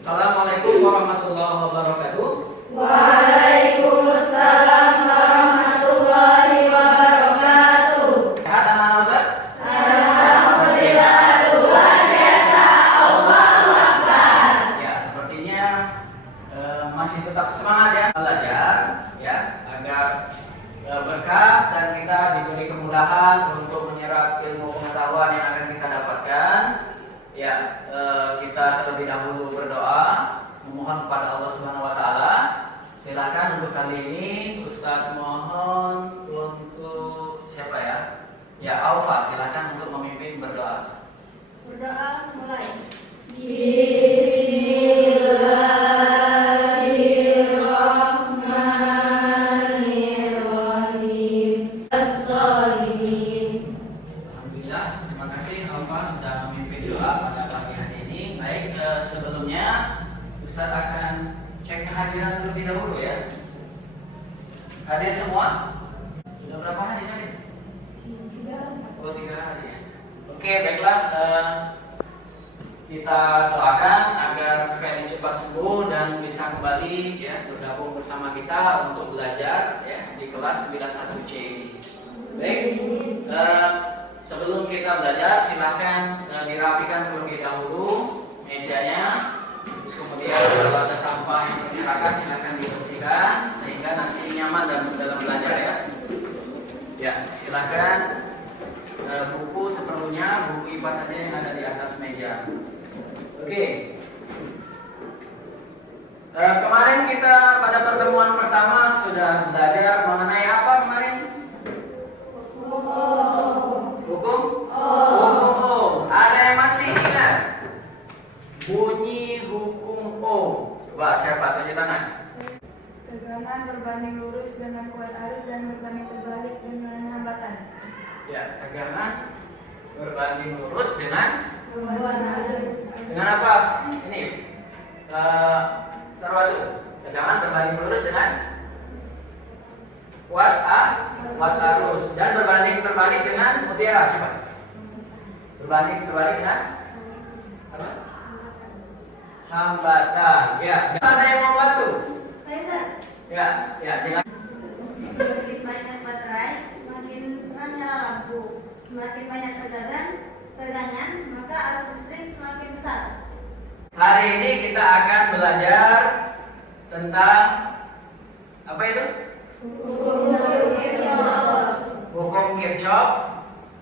Assalamualaikum warahmatullahi wabarakatuh. Waalaikumsalam warahmatullahi wabarakatuh. Sehat anak-anak Ustaz? Alhamdulillah luar biasa. Allahu Akbar. Ya, sepertinya masih tetap semangat ya belajar ya agar berkah dan kita diberi kemudahan untuk menyerap ilmu pengetahuan yang akan kita dapatkan. Ya, kita terlebih dahulu berdoa memohon kepada Allah Subhanahu wa taala. Silakan untuk kali ini Ustadz mohon untuk siapa ya? Ya, Alfa, silakan untuk memimpin berdoa. Berdoa mulai. Bismillahirrahmanirrahim. Az-zalimin. Alhamdulillah, terima kasih Alfa sudah memimpin doa pada pagi hari ini. Baik, sebelumnya Ustadz akan cek kehadiran terlebih dahulu ya. Hadir semua? Sudah berapa hari tadi? 3 hari ya. Oke, baiklah, kita doakan agar Feli cepat sembuh dan bisa kembali ya bergabung bersama kita untuk belajar ya di kelas 91C ini. Baik, sebelum kita belajar silahkan dirapikan terlebih dahulu mejanya. Terus kemudian kalau ada sampah yang berserakan silahkan dibersihkan sehingga nanti nyaman dalam belajar ya. Ya, silahkan buku seperlunya, buku IPA saja yang ada di atas meja. Oke. Kemarin kita pada pertemuan pertama sudah belajar mengenai apa kemarin? Hukum? Hukum Ohm. Ada yang masih ingat? Bunyi hukum Ohm. Coba siapa tunjuk tangan? Tegangan berbanding lurus dengan kuat arus dan berbanding terbalik dengan hambatan. Ya, tegangan berbanding lurus dengan Hambatan. apa? Ini taruh dulu. Tegangan berbanding lurus dengan kuat arus dan berbanding terbalik dengan mutiara. Coba. Berbanding terbalik dengan apa? Hambatan. Ya, ada yang mau bantu? Ya, silakan. Semakin banyak baterai, semakin terang nyala lampu. Semakin banyak tegangan, maka arus listrik semakin besar. Hari ini kita akan belajar tentang apa itu? Hukum Kirchhoff.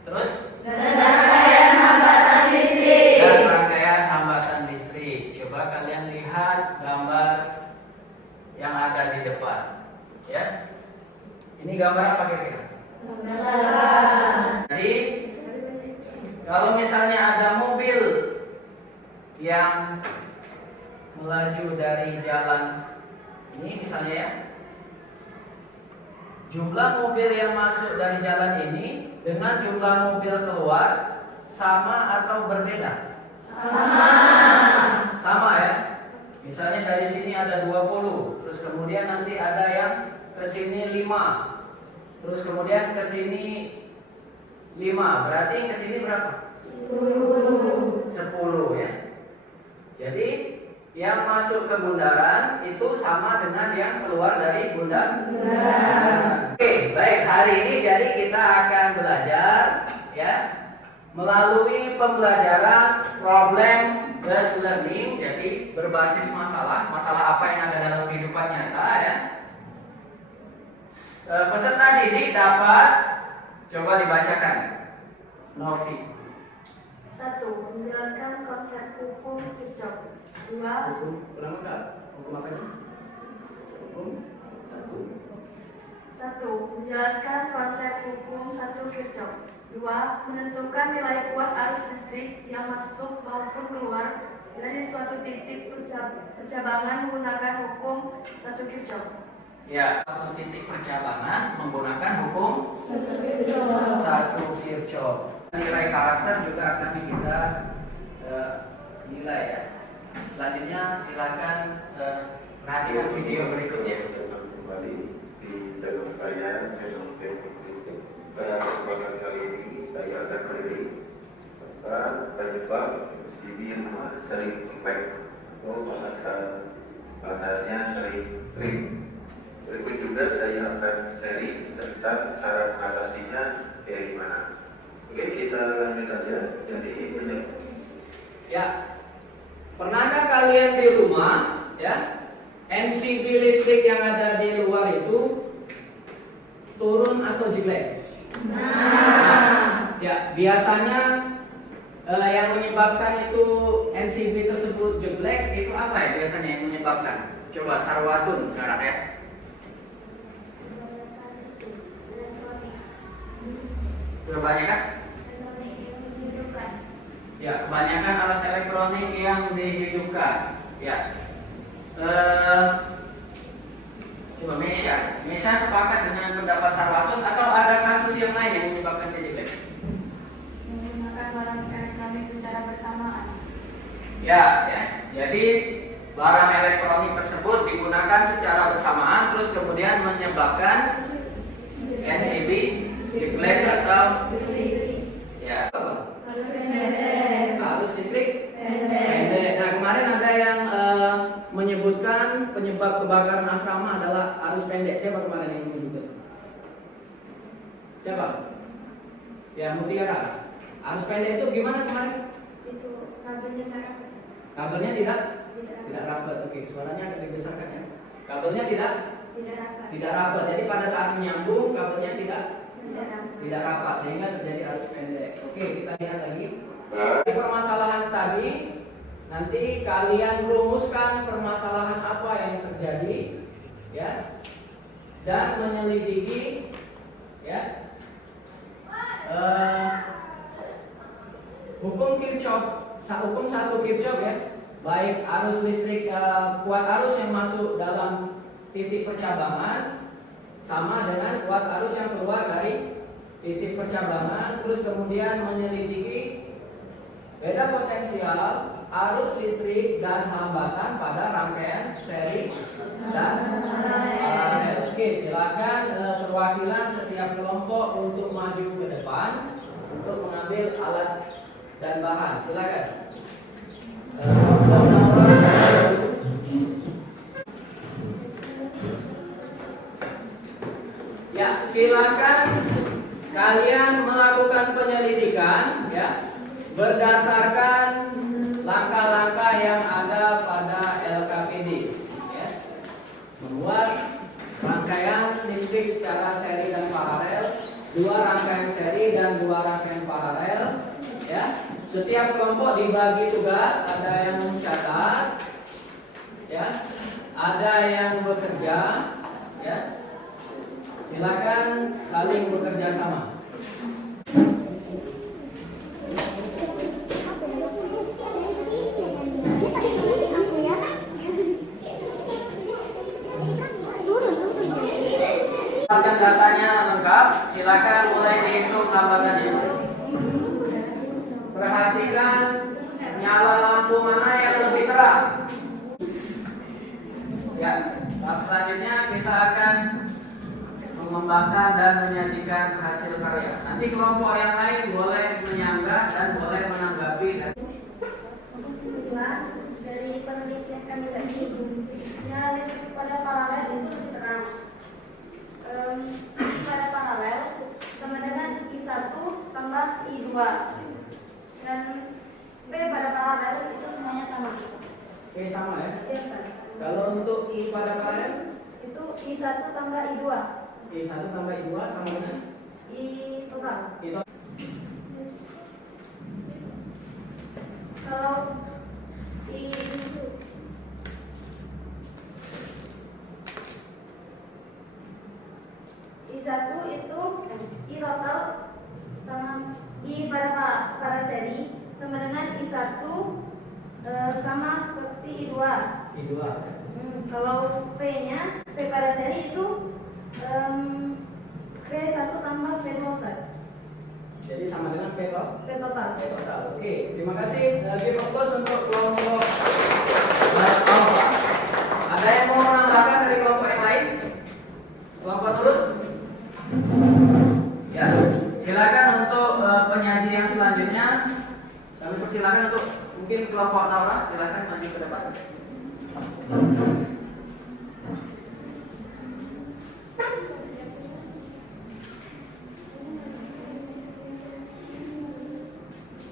Terus? Dan rangkaian hambatan listrik. Dan rangkaian hambatan listrik. Coba kalian lihat gambar yang ada di depan. Ya. Ini gambar apa kira-kira? Jadi kalau misalnya ada mobil yang melaju dari jalan ini misalnya ya, jumlah mobil yang masuk dari jalan ini dengan jumlah mobil keluar sama atau berbeda? Sama ya. Misalnya dari sini ada 20, terus kemudian nanti ada yang ke sini 5. Terus kemudian ke sini 5. Berarti ke sini berapa? 10 ya. Jadi yang masuk ke bundaran itu sama dengan yang keluar dari bundaran. Oke, baik, hari ini jadi kita akan belajar ya melalui pembelajaran problem based learning, jadi berbasis masalah apa yang ada dalam kehidupan nyata ya. Peserta didik dapat coba dibacakan. Novi. 1. Menjelaskan konsep hukum Kirchhoff. 2. Hukum berapa kak? Hukum apa ini? Hukum 1. Menjelaskan konsep hukum 1 Kirchhoff. 2. Menentukan nilai kuat arus listrik yang masuk maupun keluar dari suatu titik percabangan menggunakan hukum 1 Kirchhoff. Ya, satu titik percabangan menggunakan hukum 1 Kirchhoff. Nilai karakter juga akan kita nilai ya. Selanjutnya silakan perhatikan video berikutnya. Kembali di dalam saya dalam teknik listrik. Pada kesempatan kali ini saya akan memberi tentang penyebab sering impact atau panas kalian di rumah, ya, NCB listrik yang ada di luar itu turun atau jeglek? Nah, ya biasanya yang menyebabkan itu NCB tersebut jeglek itu apa ya biasanya yang menyebabkan? Coba Sarwatun sekarang ya. Kebanyakan? Ya, kebanyakan alat elektronik yang dihidupkan. Ya. Coba Mesya sepakat dengan pendapat Sarwatun atau ada kasus yang lain yang menyebabkan dia jeglek? Menggunakan barang elektronik secara bersamaan. Ya. Jadi barang elektronik tersebut digunakan secara bersamaan, terus kemudian menyebabkan NCB jeglek atau ya apa? Arus listrik pendek. Nah, kemarin ada yang menyebutkan penyebab kebakaran asrama adalah arus pendek. Siapa kemarin yang menyebutkan? Siapa? Ya, Mutiara. Arus pendek itu gimana kemarin? Itu kabelnya tak rapat. Kabelnya tidak rapat. Oke, suaranya agak dibesarkan ya. Kabelnya tidak rapat. Jadi pada saat menyambung kabelnya tidak rapat sehingga terjadi arus pendek. Oke, kita lihat lagi. Di permasalahan tadi nanti kalian rumuskan permasalahan apa yang terjadi, ya, dan menyelidiki, ya, hukum Kirchhoff, hukum 1 Kirchhoff ya, baik arus listrik kuat arus yang masuk dalam titik percabangan sama dengan kuat arus yang keluar dari titik percabangan, terus kemudian menyelidiki beda potensial arus listrik dan hambatan pada rangkaian seri dan paralel. Oke, silakan perwakilan setiap kelompok untuk maju ke depan untuk mengambil alat dan bahan. Silakan. Ya, silakan kalian melakukan penyelidikan, ya, berdasarkan langkah-langkah yang ada pada LKPD, ya. Membuat rangkaian listrik secara seri dan paralel, 2 rangkaian seri dan 2 rangkaian paralel, ya. Setiap kelompok dibagi tugas, ada yang mencatat, ya, ada yang bekerja, ya. Silakan saling bekerja sama. Datanya lengkap, silakan mulai dihitung hambatannya. Perhatikan nyala lampu mana yang lebih terang. Ya, tahap selanjutnya kita akan mengembangkan dan menyajikan hasil karya. Nanti kelompok yang lain boleh menyanggah dan boleh menanggapi. Dari penelitian kami tadi, nyala listrik pada paralel itu lebih terang. I pada paralel sama dengan I1 tambah I2, dan B pada paralel itu semuanya sama. Oke, sama ya? Iya, sama. Kalau untuk I pada paralel Itu I1 tambah I2. I1 tambah I2 sama dengan I total. itu. Kalau I1 itu I total sama I pada seri sama dengan I1 sama seperti I2. I2. Kalau P-nya, P pada seri itu P1 tambah P2. Jadi sama dengan P total. P total. P total. Oke, terima kasih. Give applause untuk kelompok Alpha. Ada yang mau menambahkan dari kelompok yang lain? Kelompok Nurut? Ya, silakan untuk penyaji yang selanjutnya. Kami persilakan untuk mungkin kelompok Naura, silakan maju ke depan.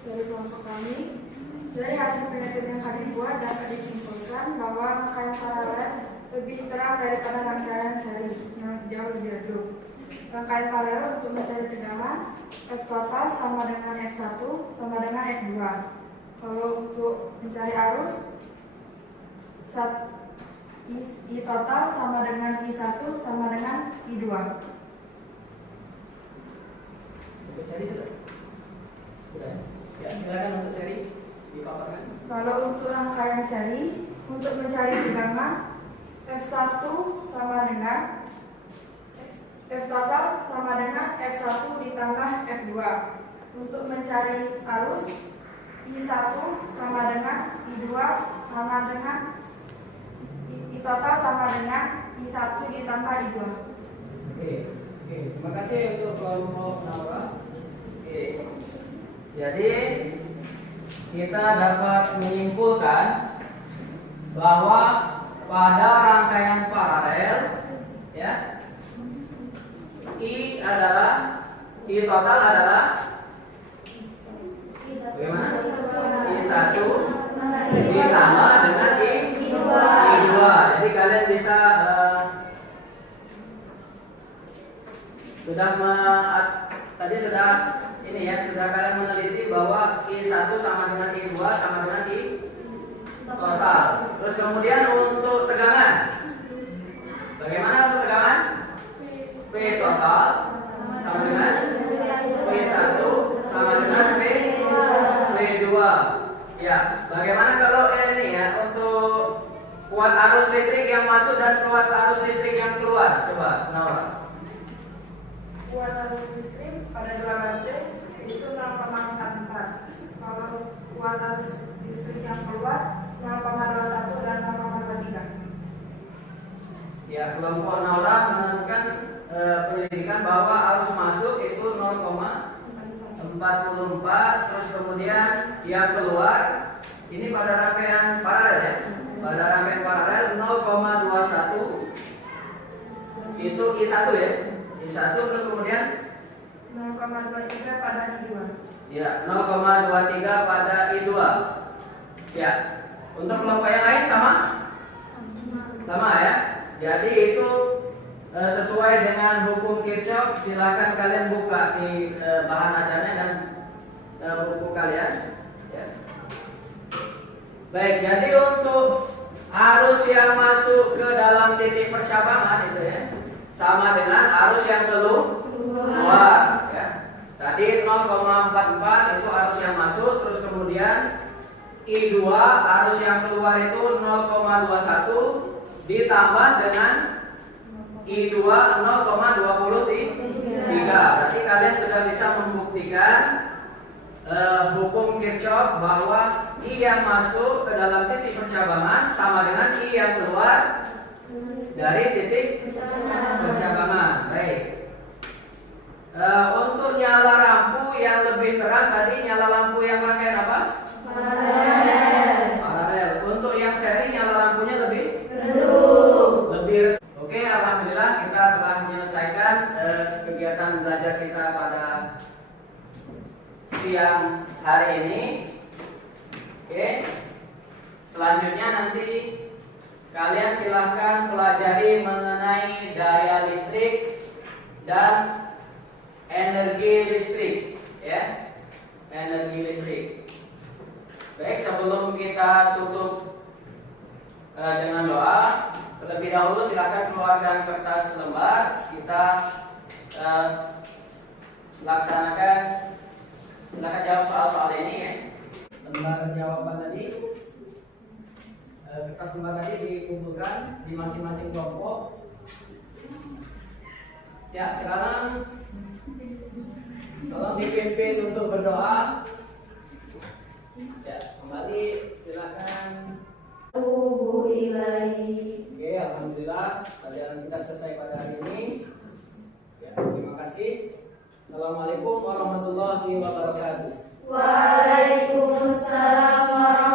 Dari kelompok kami, dari hasil penelitian yang kami buat dapat disimpulkan rangkaian paralel lebih terang daripada rangkaian seri yang jauh lebih redup. Rangkaian paralel untuk mencari tegangan F total sama dengan F1 sama dengan F2. Kalau untuk mencari arus I total sama dengan I1 sama dengan I2. Untuk seri sudah? Sudah. Ya, silakan untuk seri dipaparkan. Kalau untuk rangkaian seri, untuk mencari tegangan F1 sama dengan F total sama dengan F1 ditambah F2. Untuk mencari arus I1 sama dengan I2 sama dengan I total sama dengan I1 ditambah I2. Oke, terima kasih untuk kelompok Naura. Oke, jadi kita dapat menyimpulkan bahwa pada rangkaian paralel, ya, I total adalah bagaimana? I1 ditambah dengan I2. Jadi kalian bisa tadi sudah ini ya, sudah kalian meneliti bahwa I1 sama dengan I2 sama dengan I total. Terus kemudian untuk tegangan, bagaimana untuk tegangan? P total sama dengan P1 sama dengan P2. Ya, bagaimana kalau ini ya, untuk kuat arus listrik yang masuk dan kuat arus listrik yang keluar? Coba, Naura. Kuat arus listrik pada 2 baterai itu 0,44. Kalau kuat arus listrik yang keluar 0,21 dan 0,23. Ya, kelompok Naura menemukan penyelidikan bahwa arus masuk itu 0,44, terus kemudian yang keluar ini pada rangkaian paralel ya. Pada rangkaian paralel 0,21 itu I1 ya. I1 terus kemudian 0,23 pada I2. ya, 0,23 pada I2. Ya. Untuk kelompok yang lain sama? Sama ya. Jadi itu sesuai dengan hukum Kirchhoff. Silakan kalian buka di bahan ajarnya dan buku kalian. Ya. Baik, jadi untuk arus yang masuk ke dalam titik percabangan itu ya, sama dengan arus yang keluar. Ya. Tadi 0,44 itu arus yang masuk, terus kemudian I2 arus yang keluar itu 0,21 ditambah dengan I2 0,23. Berarti kalian sudah bisa membuktikan hukum Kirchhoff bahwa I yang masuk ke dalam titik percabangan sama dengan I yang keluar dari titik percabangan. Baik. Untuk nyala lampu yang lebih terang tadi, nyala lampu yang rangkaian apa? Paralel. Untuk yang seri nyala lampunya lebih redup. Oke, alhamdulillah kita telah menyelesaikan kegiatan belajar kita pada siang hari ini. Oke. Selanjutnya nanti kalian silahkan pelajari mengenai daya listrik dan energi listrik, ya. Energi listrik. Baik, sebelum kita tutup dengan doa, terlebih dahulu silakan keluarkan kertas lembar. Kita laksanakan, silakan jawab soal-soal ini ya. Lembar jawaban tadi, kertas lembar tadi dikumpulkan di masing-masing kelompok. Ya, sekarang tolong dipimpin untuk berdoa. Ya, kembali silakan. Oke, alhamdulillah pelajaran kita selesai pada hari ini. Ya, terima kasih. Assalamualaikum warahmatullahi wabarakatuh. Waalaikumsalam warahmatullahi wabarakatuh.